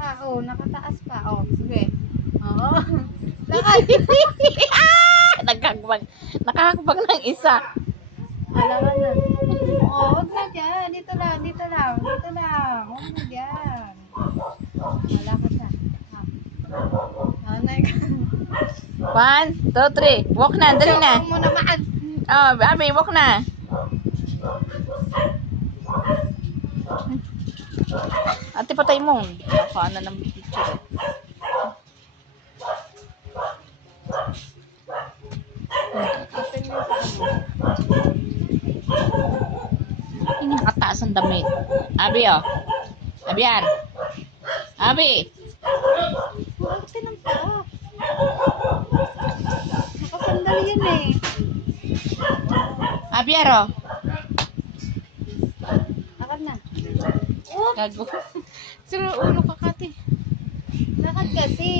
Oh, nakataas pa. Oh, sige. Oo. Lakad. Nakakabag ng isa. Alam na. Oh, huwag na dyan. Dito lang. Dito lang. Dito lang. Huwag na dyan. Malakad na. Ah, One, two, three. Walk na. Dali na. mo naman. Oh, Abi, walk na. Ate, patay mo. Nakaka na ng picture. Open mo sa ano. Hindi nakataas ang damit. Abi, oh. Abi, yan. Abi. Huwag tinampa. Nakasandal yan eh. Abi, aro. Lakad na. Oh, Gago. Sino ulo ka, Kati? lakad kasi.